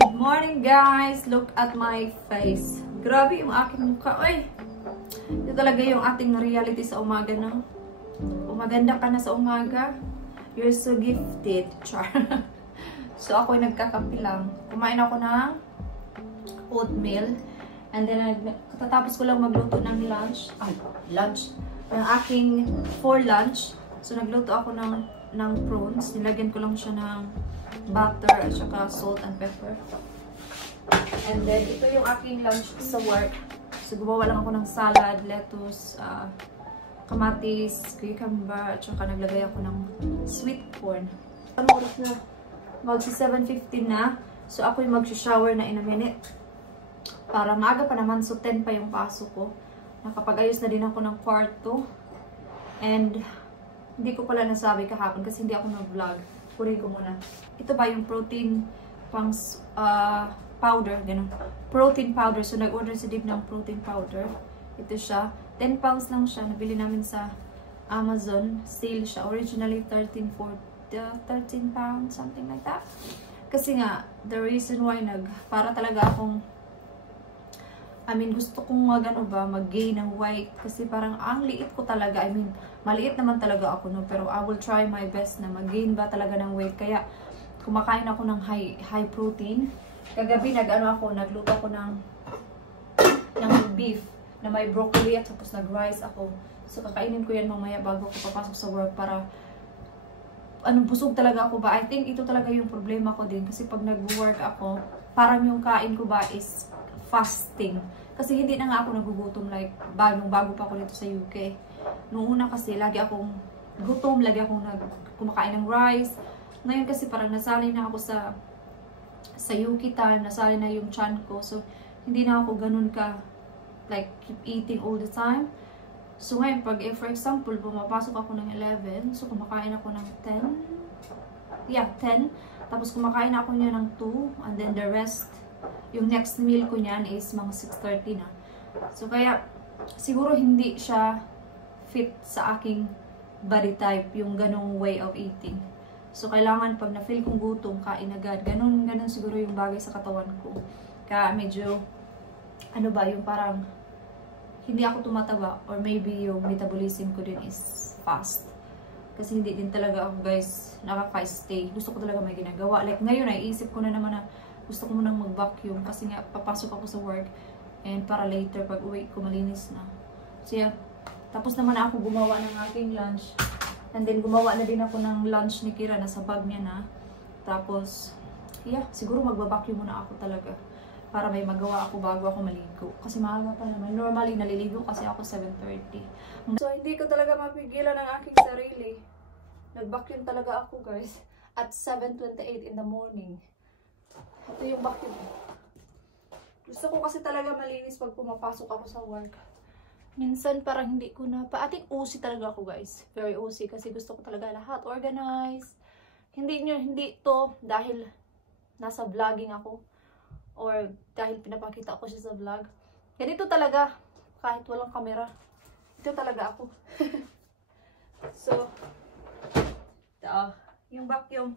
Good morning guys! Look at my face. Grabe yung aking mukha. Ay! Ito talaga yung ating reality sa umaga na. Umaganda ka na sa umaga. You're so gifted. Char. So ako'y nagkakape lang. Kumain ako ng oatmeal. And then katatapos ko lang magluto ng lunch. Lunch. Ng aking for lunch. So nagluto ako ng prawns. Nilagyan ko lang siya ng butter at saka salt and pepper. And then, ito yung aking lunch sa work. So, gumawa lang ako ng salad, lettuce, kamatis, cucumber, at saka naglagay ako ng sweet corn. Ano oras na? Magsi 7:15 na. So, ako'y mag-shower na in a minute. Para maaga pa naman, so 10 pa yung pasok ko. Nakapag-ayos na din ako ng kwarto. And, hindi ko pala nasabi kahapon kasi hindi ako nag-vlog. Kunin ko muna. Ito ba yung protein pang powder, ganun. Protein powder. So, nag-order si Dib ng protein powder. Ito siya. 10 pounds lang siya. Nabili namin sa Amazon. Sale siya. Originally, 13 pounds, something like that. Kasi nga, the reason why para talaga akong gusto kong mag-gain ng weight. Kasi parang ang liit ko talaga. Maliit naman talaga ako, no? Pero I will try my best na mag-gain ba talaga ng weight. Kaya, kumakain ako ng high protein. Kagabi, nagluto ako ng beef na may broccoli at tapos nag-rice ako. So, kakainin ko yan mamaya bago ako papasok sa work para busog talaga ako ba? I think ito talaga yung problema ko din. Kasi pag nag-work ako, parang yung kain ko ba is fasting. Kasi hindi na nga ako nagugutom like bago pa ako dito sa UK. Noong una kasi lagi akong gutom, lagi akong kumakain ng rice. Ngayon kasi parang nasanay na ako sa UK time, nasanay na yung chan ko. So hindi na ako ganun ka like keep eating all the time. So ngayon pag for example pumapasok ako ng 11, so kumakain ako ng 10. Yeah, 10. Tapos kumakain ako niya ng 2 and then the rest yung next meal ko niyan is mga 6:30 na. So, kaya, siguro hindi siya fit sa aking body type, yung ganong way of eating. So, kailangan pag na-feel kong gutom, kain agad. Ganon siguro yung bagay sa katawan ko. Kaya medyo, yung parang, hindi ako tumataba or maybe yung metabolism ko din is fast. Kasi hindi din talaga ako, guys, nakaka-stay. Gusto ko talaga may ginagawa. Like, ngayon, naiisip ko na naman na gusto ko munang mag-vacuum kasi nga papasok ako sa work and para later pag uwi ko malinis na. So yeah, tapos naman ako gumawa ng aking lunch and then gumawa na din ako ng lunch ni Kira, nasa bag niya na. Tapos yeah, siguro magba-vacuum muna ako talaga para may magawa ako bago ako maligo kasi maaga pa naman. Normally naliligo kasi ako 7:30. So hindi ko talaga mapigilan ang aking sarili. Nag-vacuum talaga ako, guys, at 7:28 in the morning. Ito yung vacuum. Gusto ko kasi talaga malinis pag pumapasok ako sa work. Minsan parang hindi ko na ating OC talaga ako, guys. Very OC kasi gusto ko talaga lahat organized. Hindi to dahil nasa vlogging ako or dahil pinapakita ko siya sa vlog. Ganito talaga kahit walang camera. Ito talaga ako. So, yung vacuum.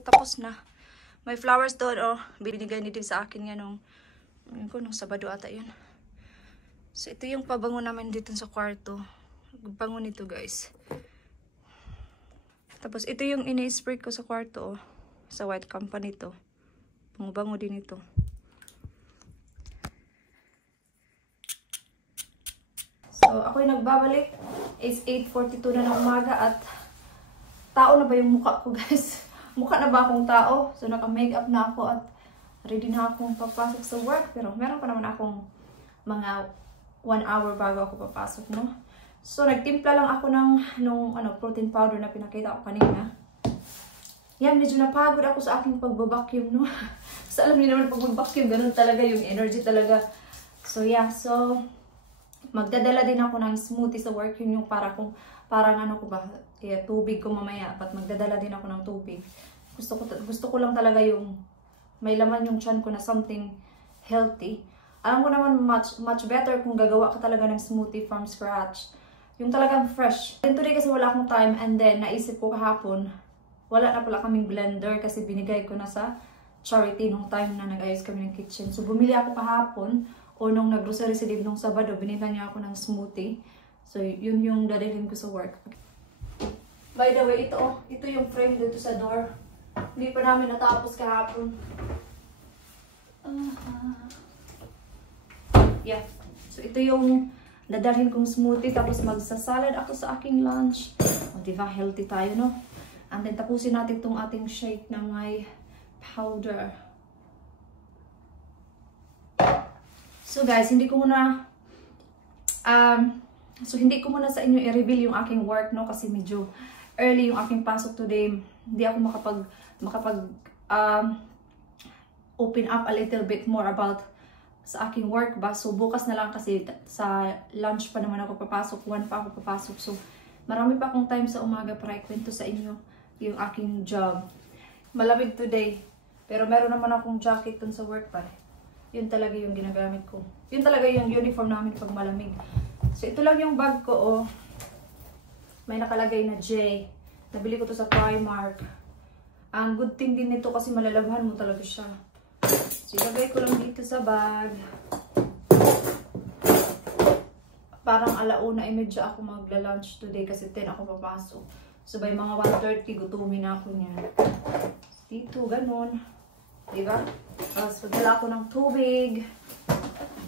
Tapos na. May flowers doon, binigay ni din sa akin nga nung Sabado ata yun. So, ito yung pabango namin dito sa kwarto. Bango nito, guys. Tapos, ito yung ini-spray ko sa kwarto, sa White Company to. Bango din ito. So, ako'y nagbabalik. It's 8:42 na ng umaga at tao na ba yung mukha ko, guys? Mukha na ba akong tao? So, naka-makeup na ako at ready na akong papasok sa work. Pero meron pa naman akong mga 1 hour bago ako papasok, no? So, nagtimpla lang ako nung protein powder na pinakita ko kanina. Yan, medyo napagod ako sa aking pagbabacuum, no? So, alam niyo naman pag mag-vacuum, ganun talaga yung energy talaga. So, yeah. So, magdadala din ako ng smoothie sa work. Yun yung parang tubig ko mamaya. At magdadala din ako ng tubig. Gusto ko lang talaga yung may laman yung tiyan ko na something healthy. Alam ko naman much better kung gagawa ka talaga ng smoothie from scratch. Yung talagang fresh. And today kasi wala akong time, and then naisip ko kahapon, wala na pala kaming blender kasi binigay ko na sa charity nung time na nag-ayos kami ng kitchen. So bumili ako kahapon, o nung nag-grocery si Dave nung Sabado, binila niya ako ng smoothie. So yun yung dadalhin ko sa work. By the way, ito yung frame dito sa door. Hindi pa namin natapos kahapon. Yeah. So ito yung dadalhin kong smoothie, tapos magsasalad ako sa aking lunch. O diba, healthy tayo, no? And then tapusin natin itong ating shake na may powder. So guys, hindi ko muna sa inyo i-reveal yung aking work, no? Kasi medyo early yung aking pasok today. Hindi ako makapag open up a little bit more about sa aking work ba. So bukas na lang kasi sa lunch pa naman ako papasok, 1 pa ako papasok. So marami pa akong time sa umaga para ikwento sa inyo yung aking job. Malamig today, pero meron naman akong jacket dun sa work pa. Yun talaga yung ginagamit ko. Yun talaga yung uniform namin pag malamig. So ito lang yung bag ko, oh. May nakalagay na J. Nabili ko to sa Primark. Ang good thing din nito kasi malalabhan mo talaga siya. So, ilagay ko lang dito sa bag. Parang alauna, medyo ako magla-lunch today kasi 10 ako papasok. So, by mga 1:30, gutumin na ako niyan. Dito, ganun. Diba? Tapos, pagdala ako ng tubig.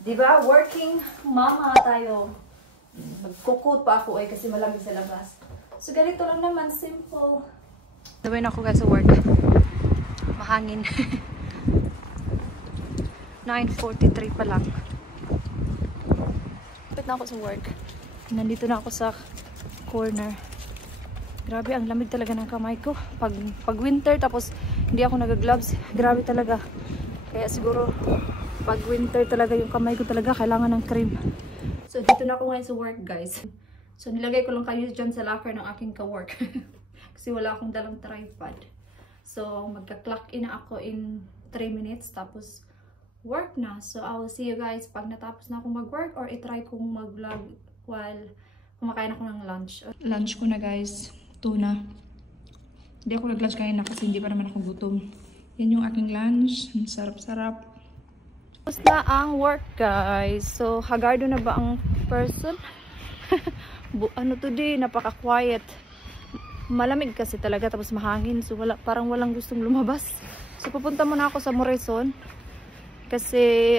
Diba? Working mama tayo. Magkukut pa ako kasi malamig sa labas. So, ganito lang naman. Simple. Sabay na ako guys sa work. Mahangin. 9:43 pa lang. Lapit na ako sa work. Nandito na ako sa corner. Grabe, ang lamig talaga ng kamay ko. Pag winter, tapos hindi ako nag-gloves. Grabe talaga. Kaya siguro, pag winter talaga yung kamay ko talaga, kailangan ng cream. So, dito na ako ngayon sa work, guys. So, nilagay ko lang kayo dyan sa locker ng aking ka-work. Kasi wala akong dalang tripod. So, magka-clock in na ako in 3 minutes. Tapos, work na. So, I will see you guys pag natapos na akong mag-work or itry kong mag-vlog while kumakain ako ng lunch. Lunch ko na guys. Tuna. Hindi ako nag-lunch kanina kasi hindi pa naman ako gutom. Yan yung aking lunch. Ang sarap-sarap. Tapos na ang work guys. So, hagardo na ba ang person? Ano today? Napaka-quiet. Malamig kasi talaga tapos mahangin. So, parang walang gustong lumabas. So, pupunta muna ako sa Morrison. Kasi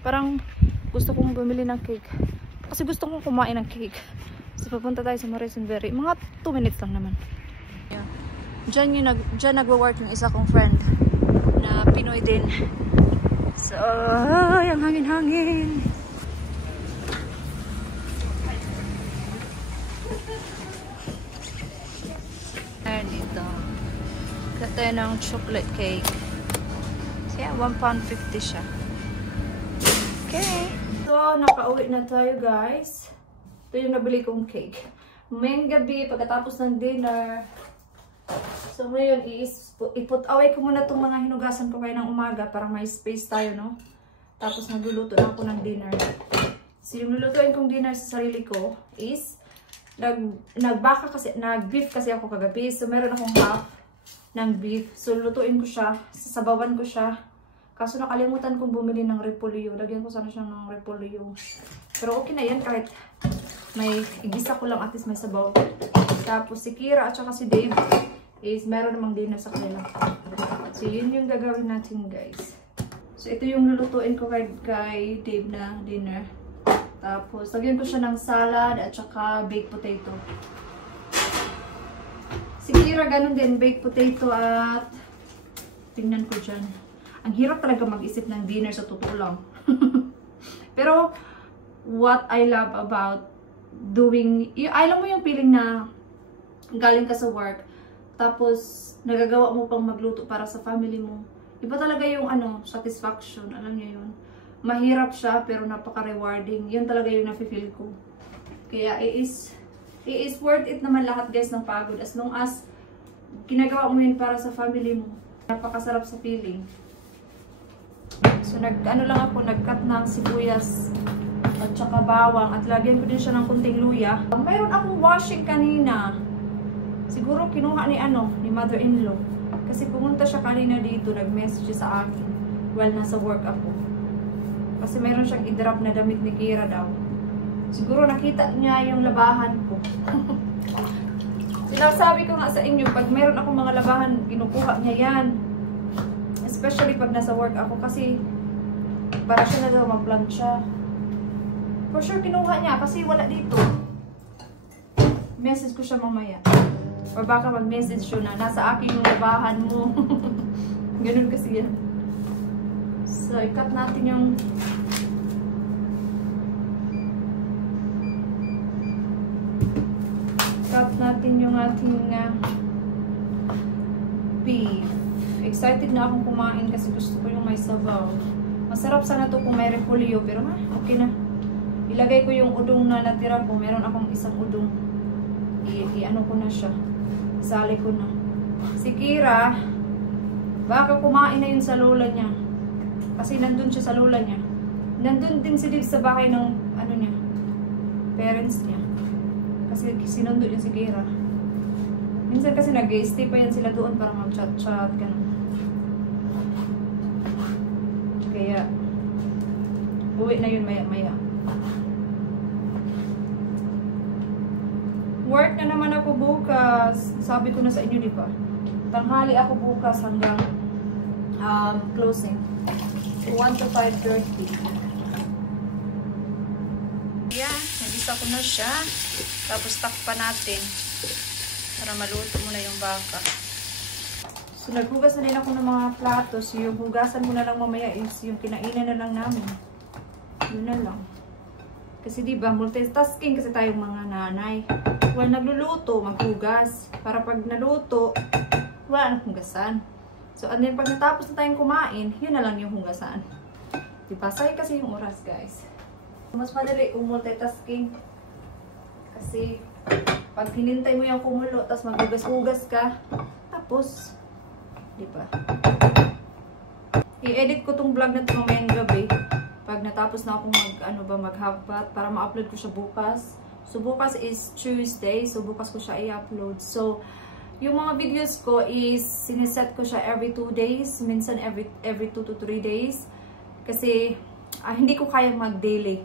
parang gusto kong bumili ng cake. Kasi gusto kong kumain ng cake. So papunta tayo sa Morrison Berry. Mga 2 minutes lang naman. Yeah. Diyan nagwo-work yung isa kong friend na Pinoy din. So, ang hangin-hangin. Ayan dito. Ito ng chocolate cake. Yeah, £1.50 siya. Okay. So, nakauwi na tayo guys. Ito yung nabili kong cake. Mayang gabi, pagkatapos ng dinner. So, ngayon, iput away ko muna itong mga hinugasan ko kayo ng umaga para may space tayo, no? Tapos, nagluluto na ako ng dinner. So, yung lulutuin kong dinner sa sarili ko is, nag-beef kasi ako kagabi. So, meron akong half ng beef. So, lutuin ko siya. Sasabawan ko siya. Kaso nakalimutan kong bumili ng repolyo. Lagyan ko sana siya ng repolyo. Pero okay na yan kahit may igisa ko lang at least may sabaw. Tapos si Kira at saka si Dave is meron namang dinner sa kanila. So yun yung gagawin natin guys. So ito yung lulutuin ko kay Dave na dinner. Tapos lagyan ko siya ng salad at saka baked potato. Si Kira ganun din, baked potato at tingnan ko dyan. Ang hirap talaga mag-isip ng dinner sa totoo lang. Pero, what I love about doing, alam mo yung feeling na galing ka sa work, tapos nagagawa mo pang magluto para sa family mo. Iba talaga yung satisfaction, alam niyo yun. Mahirap siya, pero napaka-rewarding. Yun talaga yung nafe-feel ko. Kaya, it is worth it naman lahat guys ng pagod. As long as ginagawa mo yun para sa family mo. Napakasarap sa feeling. So ano lang ako, nag-cut ng sibuyas at saka bawang at lagyan ko din siya ng kunting luya. Mayroon akong washing kanina. Siguro kinuha ni mother-in-law. Kasi pumunta siya kanina dito, nag-message sa akin while nasa work ako. Kasi mayroon siyang i-drop na damit ni Kira daw. Siguro nakita niya yung labahan ko. Sinasabi ko nga sa inyo, pag mayroon akong mga labahan, kinukuha niya yan. Especially pag nasa work ako kasi para siya na daw mag-plancha. For sure kinuha niya kasi wala dito. Message ko siya mamaya. Or baka mag-message siya na nasa akin yung labahan mo. Ganun kasi yan. So, i-cut natin yung ating beef. Excited na akong kumain kasi gusto ko yung may sabaw. Masarap sana to kung may repolyo, pero okay na. Ilagay ko yung udong na natira ko. Meron akong isang udong. I-ano ko na siya. Isali ko na. Si Kira, baka kumain na yun sa lola niya. Kasi nandun siya sa lola niya. Nandun din si Liv sa bahay ng niya, parents niya. Kasi sinundo niya si Kira. Minsan kasi nag-stay pa yan sila doon para mag-chat-chat, ganun. Kaya, uwi na yun maya-maya. Work na naman ako bukas. Sabi ko na sa inyo, di ba? Tanghali ako bukas hanggang closing. 1 to 5:30. Yeah, nagisa ko na siya. Tapos takpan natin para maluto muna yung baka. So, naghugas na din ako ng mga platos. Yung hugasan mo na lang mamaya is yung kinainan na lang namin. Yun na lang. Kasi diba, multitasking kasi tayong mga nanay. While nagluluto, maghugas. Para pag naluto, wala nang hugasan. So, and then pag natapos na tayong kumain, yun na lang yung hugasan. Diba? Sayang kasi yung oras, guys. Mas madali kung multitasking. Kasi, pag hinintay mo yung kumulo, tapos maghugas-hugas ka, tapos, diba? I-edit ko tong vlog na ito mamayang gabi. Pag natapos na akong maghabat para ma-upload ko siya bukas. So, bukas is Tuesday. So, bukas ko siya i-upload. So, yung mga videos ko is siniset ko siya every 2 days. Minsan every 2 to 3 days. Kasi, hindi ko kaya mag-daily.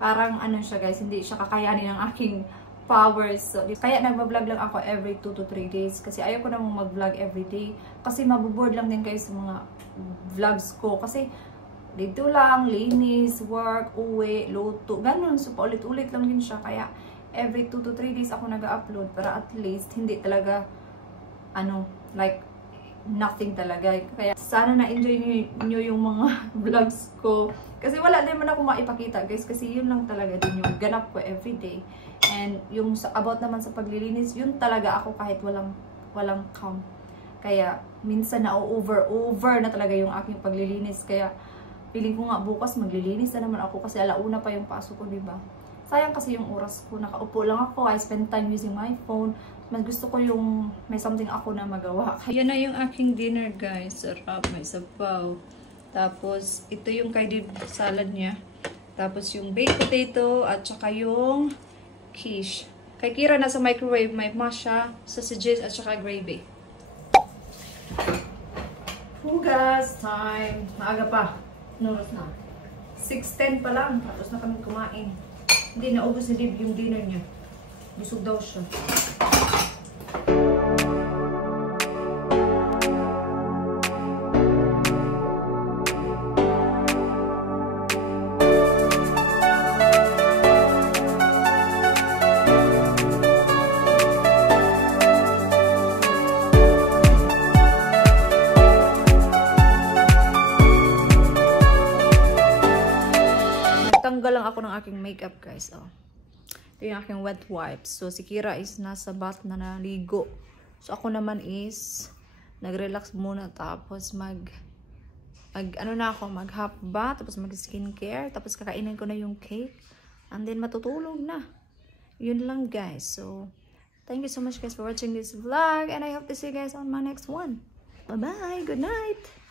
Parang siya guys, hindi siya kakayanin ng aking powers. So, kaya nagbablog lang ako every 2 to 3 days. Kasi ayaw ko namang mag-vlog every day. Kasi mabuboard lang din kayo sa mga vlogs ko. Kasi dito lang, linis, work, uwi, luto, ganun. So, paulit-ulit lang din siya. Kaya every 2 to 3 days ako nag-upload para at least hindi talaga like nothing talaga. Kaya sana na-enjoy nyo yung mga vlogs ko. Kasi wala din man ako maipakita guys. Kasi yun lang talaga din yung ganap ko everyday. And yung about naman sa paglilinis, yun talaga ako kahit walang cam. Kaya minsan na-over na talaga yung aking paglilinis. Kaya feeling ko nga bukas maglilinis na naman ako kasi alauna pa yung pasok ko, diba? Sayang kasi yung oras ko. Nakaupo lang ako. I spend time using my phone. Mas gusto ko yung may something ako na magawa. Yan na yung aking dinner, guys. Sarap. May sabaw. Tapos, ito yung kaidib salad niya. Tapos, yung baked potato at saka yung quiche. Kay Kira, nasa microwave. May masha, sausages at saka gravy. Hugas time. Maaga pa. Noras na. 6:10 pa lang. Tapos na kami kumain. Hindi, naubos ni Liv yung dinner niya. Busog daw siya. Tanggal lang ako ng aking makeup, guys. Oh. Ito yung aking wet wipes. So, si Kira is nasa bath na naligo. So, ako naman is nag-relax muna. Tapos, mag-half bath. Tapos, mag-skincare. Tapos, kakainin ko na yung cake. And then, matutulog na. Yun lang, guys. So, thank you so much, guys, for watching this vlog. And I hope to see you guys on my next one. Bye-bye. Good night.